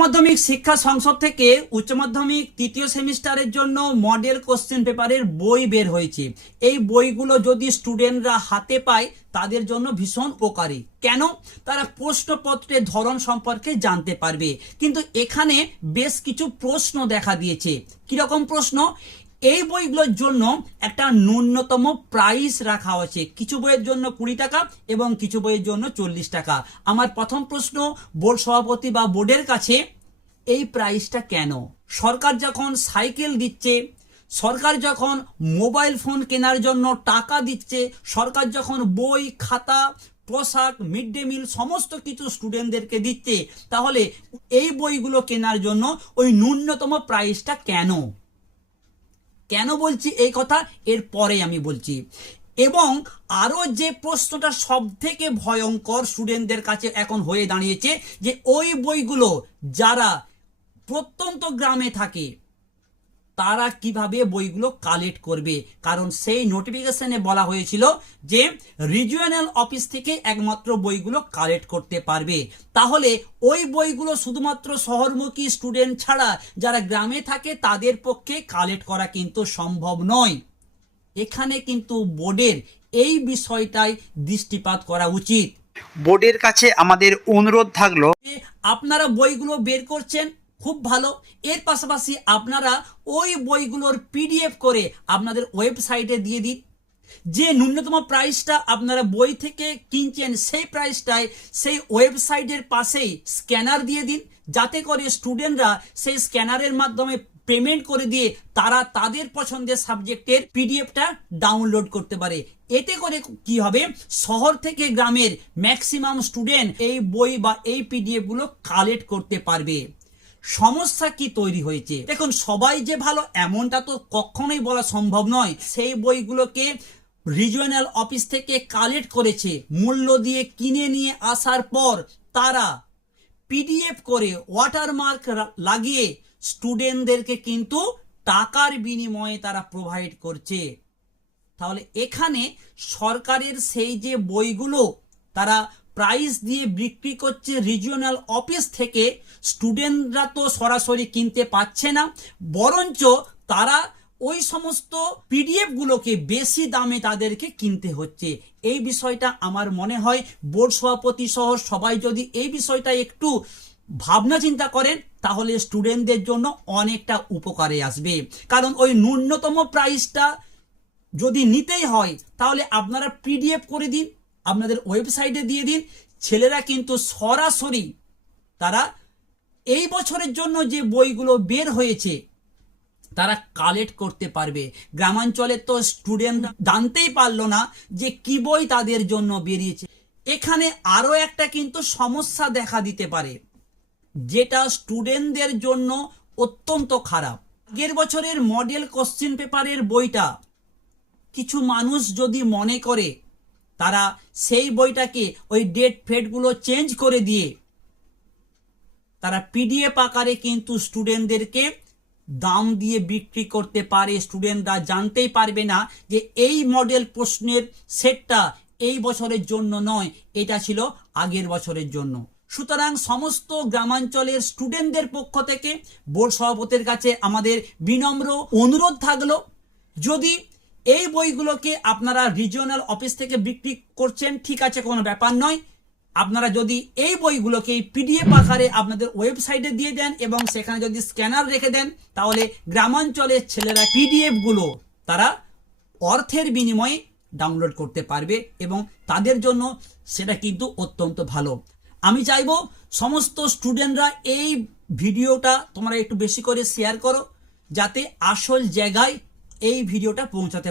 মাধ্যমিক শিক্ষা সংসদ থেকে উচ্চ মাধ্যমিক তৃতীয় সেমিস্টারের জন্য মডেল কোশ্চেন পেপারের বই বের হয়েছে। এই বইগুলো যদি স্টুডেন্টরা হাতে পায় তাদের জন্য ভীষণ উপকারী। কেন? তারা প্রশ্নপত্রের ধরন সম্পর্কে জানতে পারবে। কিন্তু এখানে বেশ কিছু প্রশ্ন দেখা দিয়েছে। কিরকম প্রশ্ন? এই বইগুলোর জন্য একটা ন্যূনতম প্রাইস রাখা আছে। কিছু বইয়ের জন্য 20 টাকা এবং কিছু বইয়ের জন্য 40 টাকা। আমার প্রথম প্রশ্ন বোর্ড সভাপতি বা বোর্ডের কাছে, এই প্রাইসটা কেন? সরকার যখন সাইকেল দিচ্ছে, সরকার যখন মোবাইল ফোন কেনার জন্য টাকা দিচ্ছে, সরকার যখন বই খাতা পোশাক মিড ডে মিল সমস্ত কিছু স্টুডেন্টদেরকে দিচ্ছে, তাহলে এই বইগুলো কেনার জন্য ওই ন্যূনতম প্রাইসটা কেন? কেন বলছি এই কথা এর পরে আমি বলছি। এবং আরো যে প্রশ্নটা সব থেকে ভয়ঙ্কর স্টুডেন্টদের কাছে এখন হয়ে দাঁড়িয়েছে, যে ওই বইগুলো যারা প্রত্যন্ত গ্রামে থাকে তারা কিভাবে বইগুলো কালেক্ট করবে। কারণ সেই নোটিফিকেশনে বলা হয়েছিল যে রিজিওনাল অফিস থেকে একমাত্র বইগুলো কালেক্ট করতে পারবে। তাহলে ওই বইগুলো শুধুমাত্র শহরমুখী স্টুডেন্ট ছাড়া যারা গ্রামে থাকে তাদের পক্ষে কালেক্ট করা কিন্তু সম্ভব নয়। এখানে কিন্তু বোর্ডের এই বিষয়টাই দৃষ্টিপাত করা উচিত। বোর্ডের কাছে আমাদের অনুরোধ থাকলো, আপনারা বইগুলো বের করছেন, খুব ভালো। এর পাশাপাশি আপনারা ওই বইগুলোর পিডিএফ করে আপনাদের ওয়েবসাইটে দিয়ে দিন। যে ন্যূনতম প্রাইসটা আপনারা বই থেকে কিনছেন সেই প্রাইসটায় সেই ওয়েবসাইটের পাশেই স্ক্যানার দিয়ে দিন, যাতে করে স্টুডেন্টরা সেই স্ক্যানারের মাধ্যমে পেমেন্ট করে দিয়ে তারা তাদের পছন্দের সাবজেক্টের পিডিএফটা ডাউনলোড করতে পারে। এতে করে কি হবে, শহর থেকে গ্রামের ম্যাক্সিমাম স্টুডেন্ট এই বই বা এই পিডিএফ গুলো কালেক্ট করতে পারবে। সমস্যা কি তৈরি হয়েছে দেখুন, সবাই যে ভালো এমনটা তো কখনোই বলা সম্ভব নয়। সেই বইগুলোকে রিজিওনাল অফিস থেকে কালেক্ট করেছে, মূল্য দিয়ে কিনে নিয়ে আসার পর তারা পিডিএফ করে ওয়াটারমার্ক লাগিয়ে স্টুডেন্টদেরকে কিন্তু টাকার বিনিময়ে তারা প্রোভাইড করছে। তাহলে এখানে সরকারের সেই যে বইগুলো তারা প্রাইস দিয়ে বিক্রি করছে রিজিওনাল অফিস থেকে, স্টুডেন্টরা তো সরাসরি কিনতে পাচ্ছে না, বরঞ্চ তারা ওই সমস্ত পিডিএফ গুলোকে বেশি দামে তাদেরকে কিনতে হচ্ছে। এই বিষয়টা আমার মনে হয় বোর্ড সভাপতি সহ সবাই যদি এই বিষয়টা একটু ভাবনা চিন্তা করেন তাহলে স্টুডেন্টদের জন্য অনেকটা উপকারে আসবে। কারণ ওই ন্যূনতম প্রাইসটা যদি নিতেই হয় তাহলে আপনারা পিডিএফ করে দিন, আপনাদের ওয়েবসাইটে দিয়ে দিন। ছেলেরা কিন্তু সরাসরি তারা এই বছরের জন্য যে বইগুলো বের হয়েছে তারা কালেক্ট করতে পারবে। গ্রামাঞ্চলে তো স্টুডেন্ট জানতেই পারলো না যে কি বই তাদের জন্য বেরিয়েছে। এখানে আরো একটা কিন্তু সমস্যা দেখা দিতে পারে, যেটা স্টুডেন্টদের জন্য অত্যন্ত খারাপ। আগের বছরের মডেল কোশ্চেন পেপারের বইটা কিছু মানুষ যদি মনে করে তারা সেই বইটাকে ওই ডেট ফেটগুলো চেঞ্জ করে দিয়ে তারা পিডিএফ আকারে কিন্তু স্টুডেন্টদেরকে দাম দিয়ে বিক্রি করতে পারে। স্টুডেন্টরা জানতেই পারবে না যে এই মডেল প্রশ্নের সেটটা এই বছরের জন্য নয়, এটা ছিল আগের বছরের জন্য। সুতরাং সমস্ত গ্রামাঞ্চলের স্টুডেন্টদের পক্ষ থেকে বোর্ড সভাপতির কাছে আমাদের বিনম্র অনুরোধ থাকলো, যদি এই বইগুলোকে আপনারা রিজিওনাল অফিস থেকে বিক্রি করছেন ঠিক আছে, কোনো ব্যাপার নয়। আপনারা যদি এই বইগুলোকে পিডিএফ আকারে আপনাদের ওয়েবসাইটে দিয়ে দেন এবং সেখানে যদি স্ক্যানার রেখে দেন, তাহলে গ্রামাঞ্চলের ছেলেরা পিডিএফ গুলো তারা অর্থের বিনিময়ে ডাউনলোড করতে পারবে এবং তাদের জন্য সেটা কিন্তু অত্যন্ত ভালো। আমি চাইবো সমস্ত স্টুডেন্টরা এই ভিডিওটা তোমরা একটু বেশি করে শেয়ার করো, যাতে আসল জায়গায় এই ভিডিওটা পৌঁছাতে পারে।